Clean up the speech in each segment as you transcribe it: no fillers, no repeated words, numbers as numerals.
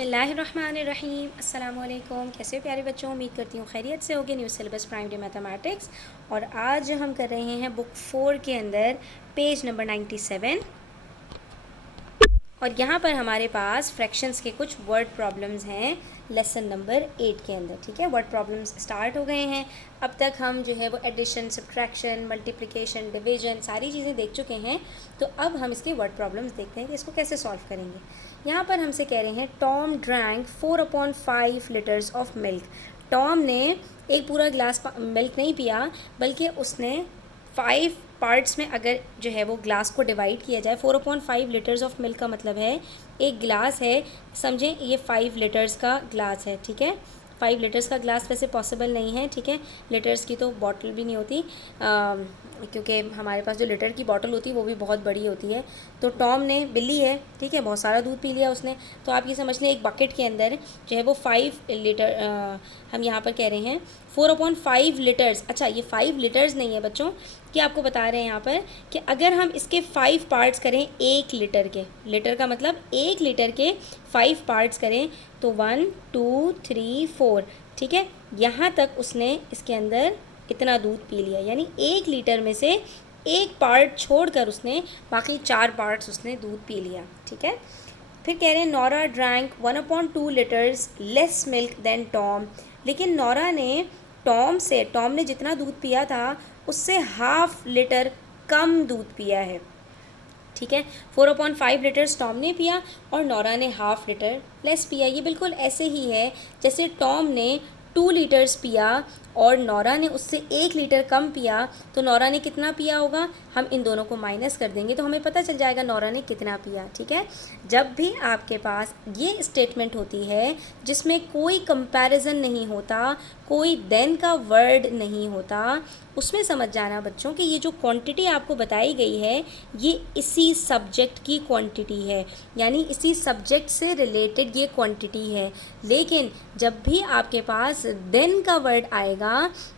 बिस्मिल्लाहिर्रहमानिर्रहीम। अस्सलामुअलैकुम। कैसे हो प्यारे बच्चों, उम्मीद करती हूँ खैरियत से होगे। न्यू सिलेबस प्राइमरी मैथमेटिक्स और आज हम कर रहे हैं बुक 4 के अंदर पेज नंबर 97 और यहाँ पर हमारे पास फ्रैक्शंस के कुछ वर्ड प्रॉब्लम्स हैं लेसन नंबर 8 के अंदर। ठीक है, वर्ड प्रॉब्लम्स स्टार्ट हो गए हैं। अब तक हम जो है वो एडिशन, सब्ट्रैक्शन, मल्टीप्लिकेशन, डिवीजन सारी चीज़ें देख चुके हैं। तो अब हम इसके वर्ड प्रॉब्लम्स देखते हैं कि इसको कैसे सॉल्व करेंगे। यहाँ पर हमसे कह रहे हैं Tom drank 4/5 litres of milk. Tom ने एक पूरा ग्लास मिल्क नहीं पिया, बल्कि उसने 5 पार्ट्स में अगर जो है वो ग्लास को डिवाइड किया जाए, 4/5 लीटर्स ऑफ मिल्क का मतलब है एक गिलास है, समझें ये 5 लीटर्स का ग्लास है। ठीक है, 5 लीटर्स का ग्लास वैसे पॉसिबल नहीं है। ठीक है, लीटर्स की तो बॉटल भी नहीं होती, क्योंकि हमारे पास जो लीटर की बॉटल होती है वो भी बहुत बड़ी होती है। तो टॉम ने, बिल्ली है, ठीक है, बहुत सारा दूध पी लिया उसने। तो आप ये समझ लें एक बकेट के अंदर जो है वो 5 लीटर, हम यहाँ पर कह रहे हैं 4/5 लीटर्स। अच्छा, ये 5 लीटर्स नहीं है बच्चों, कि आपको बता रहे हैं यहाँ पर कि अगर हम इसके 5 पार्ट्स करें 1 लीटर के, लीटर का मतलब 1 लीटर के 5 पार्ट्स करें तो 1 2 3 4, ठीक है, यहाँ तक उसने इसके अंदर इतना दूध पी लिया। यानी 1 लीटर में से एक पार्ट छोड़कर उसने बाकी 4 पार्ट्स उसने दूध पी लिया। ठीक है, फिर कह रहे हैं Nora drank 1/2 litres less milk than Tom. लेकिन नोरा ने टॉम ने जितना दूध पिया था उससे 1/2 लीटर कम दूध पिया है। ठीक है, 4/5 लीटर्स टॉम ने पिया और नोरा ने 1/2 लीटर लेस पिया। ये बिल्कुल ऐसे ही है जैसे टॉम ने 2 लीटर्स पिया और नोरा ने उससे 1 लीटर कम पिया, तो नोरा ने कितना पिया होगा, हम इन दोनों को माइनस कर देंगे तो हमें पता चल जाएगा नोरा ने कितना पिया। ठीक है, जब भी आपके पास ये स्टेटमेंट होती है जिसमें कोई कंपैरिजन नहीं होता, कोई देन का वर्ड नहीं होता, उसमें समझ जाना बच्चों कि ये जो क्वांटिटी आपको बताई गई है ये इसी सब्जेक्ट की क्वांटिटी है, यानी इसी सब्जेक्ट से रिलेटेड ये क्वांटिटी है। लेकिन जब भी आपके पास देन का वर्ड आएगा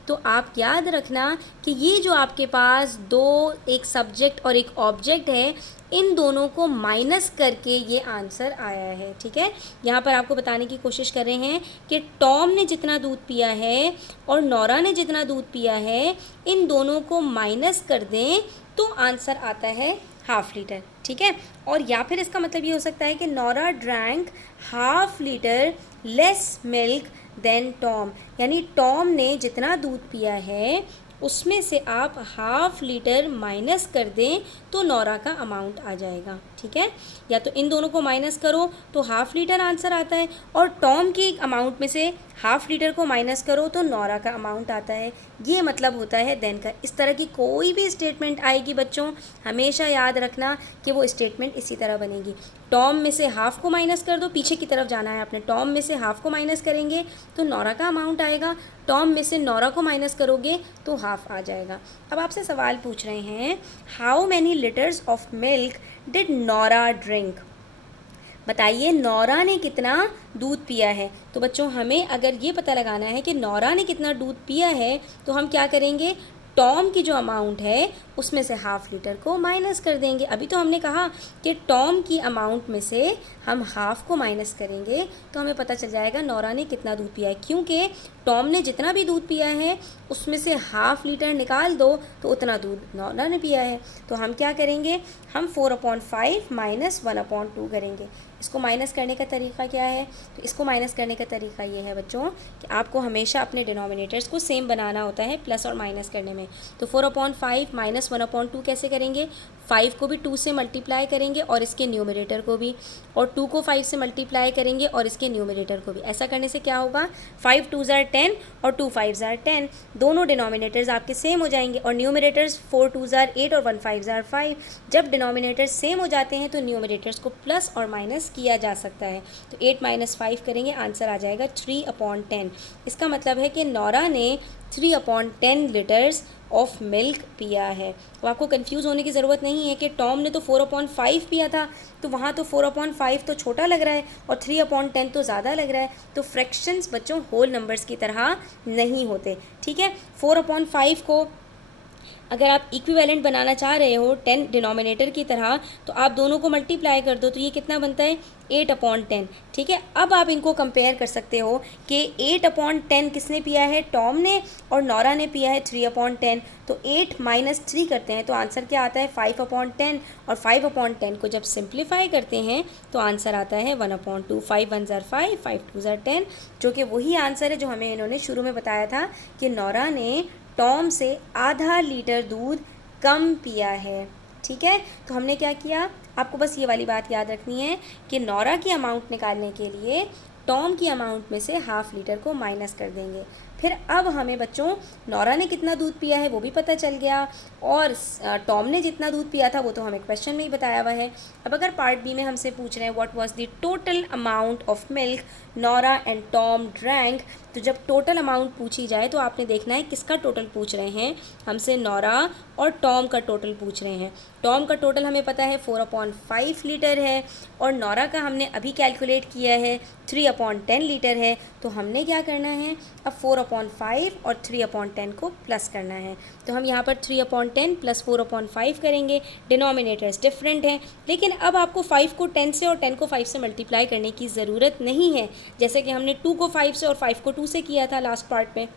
तो आप याद रखना कि ये जो आपके पास दो, एक सब्जेक्ट और एक ऑब्जेक्ट है, इन दोनों को माइनस करके ये आंसर आया है। ठीक है, यहाँ पर आपको बताने की कोशिश कर रहे हैं कि टॉम ने जितना दूध पिया है और नोरा ने जितना दूध पिया है, इन दोनों को माइनस कर दें तो आंसर आता है 1/2 लीटर। ठीक है, और या फिर इसका मतलब ये हो सकता है कि Nora drank 1/2 litre less milk than Tom, यानी टॉम ने जितना दूध पिया है उसमें से आप 1/2 लीटर माइनस कर दें तो नोरा का अमाउंट आ जाएगा। ठीक है, या तो इन दोनों को माइनस करो तो 1/2 लीटर आंसर आता है, और टॉम की अमाउंट में से 1/2 लीटर को माइनस करो तो नोरा का अमाउंट आता है। ये मतलब होता है देन का। इस तरह की कोई भी स्टेटमेंट आएगी बच्चों, हमेशा याद रखना कि वो स्टेटमेंट इसी तरह बनेगी। टॉम में से 1/2 को माइनस कर दो, पीछे की तरफ जाना है आपने, टॉम में से 1/2 को माइनस करेंगे तो नोरा का अमाउंट आएगा, टॉम में से नोरा को माइनस करोगे तो 1/2 आ जाएगा। अब आपसे सवाल पूछ रहे हैं how many litres of milk did Nora drink. बताइए नोरा ने कितना दूध पिया है। तो बच्चों हमें अगर ये पता लगाना है कि नोरा ने कितना दूध पिया है तो हम क्या करेंगे, टॉम की जो अमाउंट है उसमें से 1/2 लीटर को माइनस कर देंगे। अभी तो हमने कहा कि टॉम की अमाउंट में से हम 1/2 को माइनस करेंगे तो हमें पता चल जाएगा नोरा ने कितना दूध पिया है, क्योंकि टॉम ने जितना भी दूध पिया है उसमें से 1/2 लीटर निकाल दो तो उतना दूध नोरा ने पिया है। तो हम क्या करेंगे, हम 4/5 माइनस 1/2 करेंगे। इसको माइनस करने का तरीका क्या है, तो इसको माइनस करने का तरीका ये है बच्चों कि आपको हमेशा अपने डिनोमिनेटर्स को सेम बनाना होता है प्लस और माइनस करने में। तो 4/5 माइनस 1/2 कैसे करेंगे, 5 को भी 2 से मल्टीप्लाई करेंगे और इसके न्यूमरेटर को भी, और 2 को 5 से मल्टीप्लाई करेंगे और इसके न्यूमरेटर को भी। ऐसा करने से क्या होगा, 5 2 ज़ार 10 और 2 5 ज़ार 10, दोनों डिनोमिनेटर्स आपके सेम हो जाएंगे, और न्यूमरेटर्स 4 2 ज़ार 8 और 1 5 ज़ार 5। जब डिनोमिनेटर्स सेम हो जाते हैं तो न्यूमरेटर्स को प्लस और माइनस किया जा सकता है। तो 8 - 5 करेंगे, आंसर आ जाएगा 3/10। इसका मतलब है कि नोरा ने 3/10 लीटर्स ऑफ मिल्क पिया है। तो आपको कंफ्यूज होने की ज़रूरत नहीं है कि टॉम ने तो 4/5 पिया था, तो वहाँ तो 4/5 तो छोटा लग रहा है और 3/10 तो ज़्यादा लग रहा है। तो फ्रैक्शंस बच्चों होल नंबर्स की तरह नहीं होते। ठीक है, 4/5 को अगर आप इक्विवेलेंट बनाना चाह रहे हो 10 डिनोमिनेटर की तरह, तो आप दोनों को मल्टीप्लाई कर दो, तो ये कितना बनता है 8/10। ठीक है, अब आप इनको कंपेयर कर सकते हो कि 8/10 किसने पिया है, टॉम ने, और नॉरा ने पिया है 3/10। तो 8 - 3 करते हैं तो आंसर क्या आता है 5/10, और 5/10 को जब सिंप्लीफाई करते हैं तो आंसर आता है 1/2। 5 1 ज़ार 5, 5 2 ज़ार 10, जो कि वही आंसर है जो हमें इन्होंने शुरू में बताया था कि नॉरा ने टॉम से आधा लीटर दूध कम पिया है। ठीक है, तो हमने क्या किया, आपको बस ये वाली बात याद रखनी है कि नॉरा की अमाउंट निकालने के लिए टॉम की अमाउंट में से हाफ लीटर को माइनस कर देंगे। फिर अब हमें बच्चों नॉरा ने कितना दूध पिया है वो भी पता चल गया, और टॉम ने जितना दूध पिया था वो तो हमें क्वेश्चन में ही बताया हुआ है। अब अगर पार्ट बी में हमसे पूछ रहे हैं what was the total amount of milk Nora and Tom drank, तो जब टोटल अमाउंट पूछी जाए तो आपने देखना है किसका टोटल पूछ रहे हैं, हमसे नॉरा और टॉम का टोटल पूछ रहे हैं। टॉम का टोटल हमें पता है 4/5 लीटर है, और नॉरा का हमने अभी कैलकुलेट किया है 3/10 लीटर है। तो हमने क्या करना है, अब 4/5 और 3/10 को प्लस करना है। तो हम यहाँ पर 3/10 + 4/5 करेंगे, डिनोमिनेटर्स डिफरेंट हैं, लेकिन अब आपको 5 को 10 से और 10 को 5 से मल्टीप्लाई करने की ज़रूरत नहीं है, जैसे कि हमने 2 को 5 से और 5 को 2 से किया था लास्ट पार्ट में।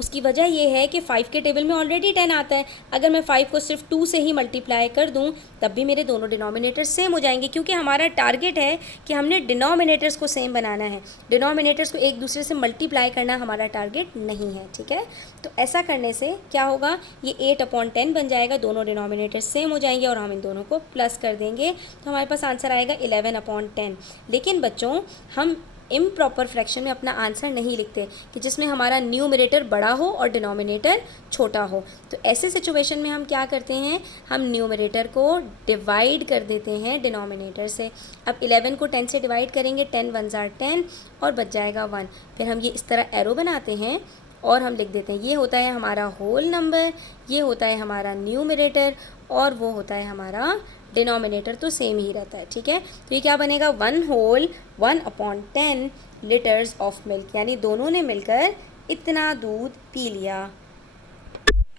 उसकी वजह ये है कि 5 के टेबल में ऑलरेडी 10 आता है। अगर मैं 5 को सिर्फ 2 से ही मल्टीप्लाई कर दूं तब भी मेरे दोनों डिनोमिनेटर्स सेम हो जाएंगे, क्योंकि हमारा टारगेट है कि हमने डिनोमिनेटर्स को सेम बनाना है, डिनोमिनेटर्स को एक दूसरे से मल्टीप्लाई करना हमारा टारगेट नहीं है। ठीक है, तो ऐसा करने से क्या होगा, ये 8/10 बन जाएगा, दोनों डिनोमिनेटर्स सेम हो जाएंगे और हम इन दोनों को प्लस कर देंगे, तो हमारे पास आंसर आएगा 11/10। लेकिन बच्चों हम इम्प्रॉपर फ्रैक्शन में अपना आंसर नहीं लिखते कि जिसमें हमारा न्यूमरेटर बड़ा हो और डिनोमिनेटर छोटा हो। तो ऐसे सिचुएशन में हम क्या करते हैं, हम न्यूमरेटर को डिवाइड कर देते हैं डिनोमिनेटर से। अब 11 को 10 से डिवाइड करेंगे, 10 1 ज़ार 10 और बच जाएगा 1। फिर हम ये इस तरह एरो बनाते हैं और हम लिख देते हैं ये होता है हमारा होल नंबर, ये होता है हमारा न्यूमरेटर, और वो होता है हमारा डिनोमिनेटर, तो सेम ही रहता है। ठीक है, तो ये क्या बनेगा 1 होल 1/10 लीटर्स ऑफ मिल्क, यानी दोनों ने मिलकर इतना दूध पी लिया।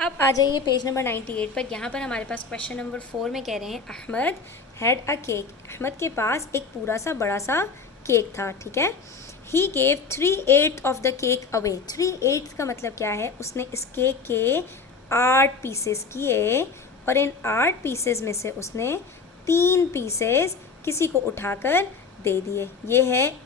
अब आ जाइए पेज नंबर 98 पर। यहाँ पर हमारे पास क्वेश्चन नंबर 4 में कह रहे हैं Ahmed had a cake, Ahmed के पास एक पूरा सा बड़ा सा केक था। ठीक है, he gave 3/8 of the cake away. 3/8 का मतलब क्या है, उसने इस केक के 8 पीसेस किए और इन 8 पीसेस में से उसने 3 पीसेस किसी को उठाकर दे दिए। ये है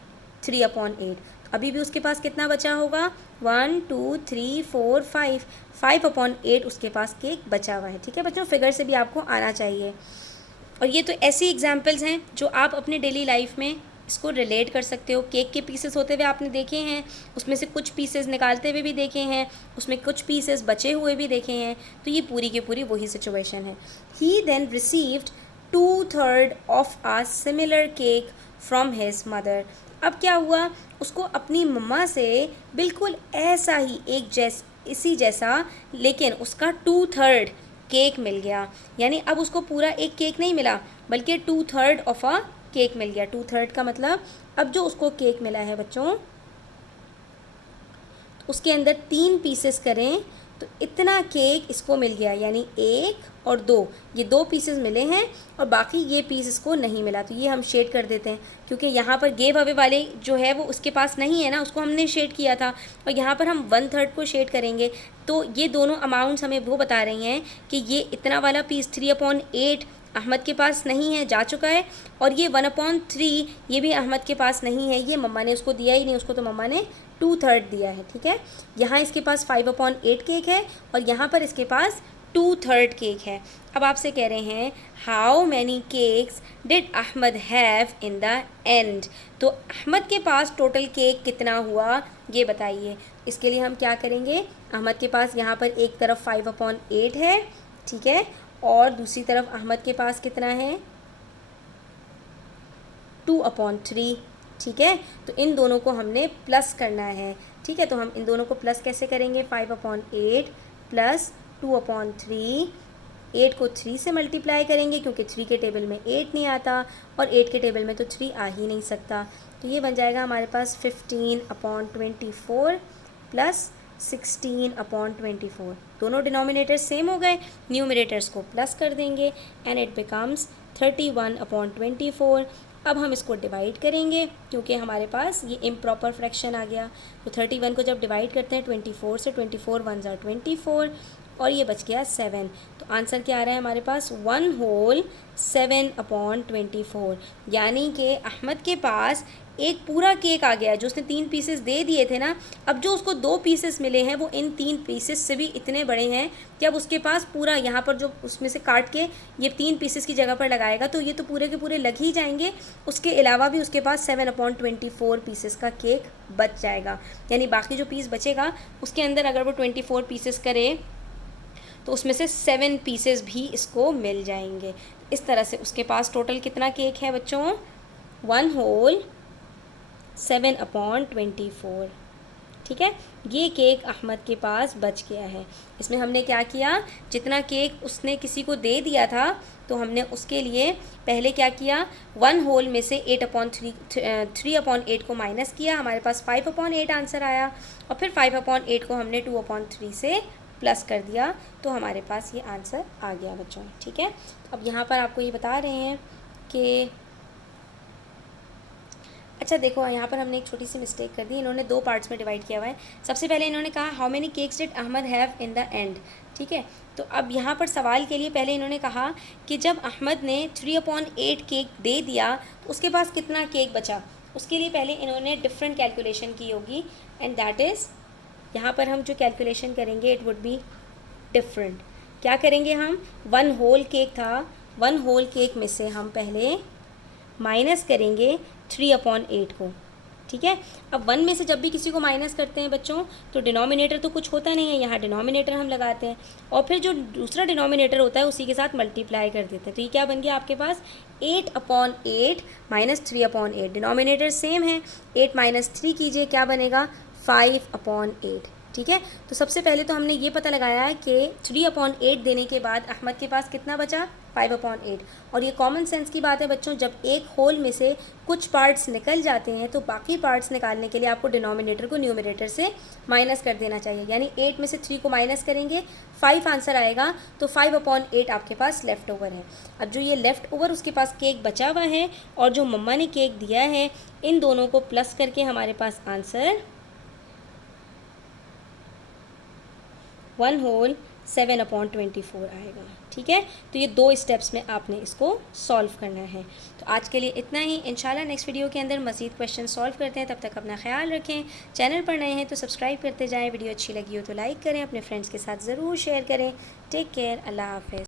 3/8। अभी भी उसके पास कितना बचा होगा, 1 2 3 4 5, 5/8 उसके पास केक बचा हुआ है। ठीक है बच्चों, फिगर से भी आपको आना चाहिए। और ये तो ऐसी एग्जाम्पल्स हैं जो आप अपने डेली लाइफ में इसको रिलेट कर सकते हो। केक के पीसेस होते हुए आपने देखे हैं, उसमें से कुछ पीसेस निकालते हुए भी देखे हैं, उसमें कुछ पीसेस बचे हुए भी देखे हैं, तो ये पूरी की पूरी वही सिचुएशन है। He then received 2/3 of a similar cake from his mother. अब क्या हुआ, उसको अपनी मम्मा से बिल्कुल ऐसा ही इसी जैसा लेकिन उसका 2/3 केक मिल गया। यानी अब उसको पूरा एक केक नहीं मिला बल्कि 2/3 ऑफ अ केक मिल गया। 2/3 का मतलब अब जो उसको केक मिला है बच्चों, उसके अंदर 3 पीसेस करें तो इतना केक इसको मिल गया, यानी 1 और 2, ये 2 पीसेस मिले हैं और बाकी ये पीस इसको नहीं मिला। तो ये हम शेड कर देते हैं, क्योंकि यहाँ पर गेव अवे वाले जो है वो उसके पास नहीं है ना, उसको हमने शेड किया था, और यहाँ पर हम 1/3 को शेड करेंगे। तो ये दोनों अमाउंट्स हमें वो बता रही हैं कि ये इतना वाला पीस 3/8 अहमद के पास नहीं है, जा चुका है, और ये 1/3 ये भी अहमद के पास नहीं है, ये मम्मा ने उसको दिया ही नहीं, उसको तो मम्मा ने 2/3 दिया है। ठीक है, यहाँ इसके पास 5/8 केक है और यहाँ पर इसके पास 2/3 केक है। अब आपसे कह रहे हैं how many cakes did Ahmed have in the end. तो अहमद के पास टोटल केक कितना हुआ ये बताइए। इसके लिए हम क्या करेंगे, अहमद के पास यहाँ पर एक तरफ 5/8 है, ठीक है, और दूसरी तरफ अहमद के पास कितना है 2/3। ठीक है, तो इन दोनों को हमने प्लस करना है। ठीक है, तो हम इन दोनों को प्लस कैसे करेंगे, 5/8 प्लस 2/3, 8 को 3 से मल्टीप्लाई करेंगे क्योंकि 3 के टेबल में 8 नहीं आता और 8 के टेबल में तो 3 आ ही नहीं सकता। तो ये बन जाएगा हमारे पास 15/24 प्लस 16/24। दोनों डिनोमिनेटर्स सेम हो गए, न्यूमरेटर्स को प्लस कर देंगे एंड इट बिकम्स 31/24। अब हम इसको डिवाइड करेंगे क्योंकि हमारे पास ये इम्प्रॉपर फ्रैक्शन आ गया। तो 31 को जब डिवाइड करते हैं 24 से, 24 1s are 24 और ये बच गया 7। तो आंसर क्या आ रहा है हमारे पास 1/7/24। यानी कि अहमद के पास एक पूरा केक आ गया जो उसने 3 पीसेस दे दिए थे ना, अब जो उसको 2 पीसेस मिले हैं वो इन 3 पीसेस से भी इतने बड़े हैं कि अब उसके पास पूरा यहाँ पर जो उसमें से काट के ये 3 पीसेस की जगह पर लगाएगा तो ये तो पूरे के पूरे लग ही जाएंगे। उसके अलावा भी उसके पास 7/24 पीसेस का केक बच जाएगा। यानी बाकी जो पीस बचेगा उसके अंदर अगर वो 24 पीसेस करे तो उसमें से 7 पीसेस भी इसको मिल जाएंगे। इस तरह से उसके पास टोटल कितना केक है बच्चों, 1/7/24। ठीक है, ये केक अहमद के पास बच गया है। इसमें हमने क्या किया, जितना केक उसने किसी को दे दिया था तो हमने उसके लिए पहले क्या किया, 1 होल में से 3/8 को माइनस किया, हमारे पास 5/8 आंसर आया और फिर 5/8 को हमने 2/3 से प्लस कर दिया तो हमारे पास ये आंसर आ गया बच्चों। ठीक है, अब यहाँ पर आपको ये बता रहे हैं कि अच्छा देखो यहाँ पर हमने एक छोटी सी मिस्टेक कर दी, इन्होंने 2 पार्ट्स में डिवाइड किया हुआ है। सबसे पहले इन्होंने कहा how many cakes did Ahmed have in the end. ठीक है, तो अब यहाँ पर सवाल के लिए पहले इन्होंने कहा कि जब अहमद ने 3/8 केक दे दिया तो उसके पास कितना केक बचा। उसके लिए पहले इन्होंने डिफरेंट कैलकुलेशन की होगी एंड दैट इज़, यहाँ पर हम जो कैलकुलेशन करेंगे इट वुड बी डिफरेंट। क्या करेंगे हम, 1 होल केक था, 1 होल केक में से हम पहले माइनस करेंगे 3/8 को। ठीक है, अब 1 में से जब भी किसी को माइनस करते हैं बच्चों तो डिनोमिनेटर तो कुछ होता नहीं है, यहाँ डिनोमिनेटर हम लगाते हैं और फिर जो दूसरा डिनोमिनेटर होता है उसी के साथ मल्टीप्लाई कर देते हैं। तो ये क्या बन गया आपके पास 8/8 माइनस 3/8। डिनोमिनेटर सेम है, 8 माइनस 3 कीजिए क्या बनेगा 5/8। ठीक है, तो सबसे पहले तो हमने ये पता लगाया है कि 3/8 देने के बाद अहमद के पास कितना बचा 5/8। और ये कॉमन सेंस की बात है बच्चों, जब एक होल में से कुछ पार्ट्स निकल जाते हैं तो बाकी पार्ट्स निकालने के लिए आपको डिनोमिनेटर को न्यूमरेटर से माइनस कर देना चाहिए। यानी 8 में से 3 को माइनस करेंगे 5 आंसर आएगा, तो 5/8 आपके पास लेफ़्ट ओवर है। अब जो ये लेफ़्ट ओवर उसके पास केक बचा हुआ है और जो मम्मा ने केक दिया है, इन दोनों को प्लस करके हमारे पास आंसर 1/7/24 आएगा। ठीक है, तो ये 2 स्टेप्स में आपने इसको सॉल्व करना है। तो आज के लिए इतना ही, इंशाल्लाह नेक्स्ट वीडियो के अंदर मज़ीद क्वेश्चन सॉल्व करते हैं। तब तक अपना ख्याल रखें, चैनल पर नए हैं तो सब्सक्राइब करते जाएं, वीडियो अच्छी लगी हो तो लाइक करें, अपने फ्रेंड्स के साथ ज़रूर शेयर करें। टेक केयर, अल्लाह हाफ़िज़।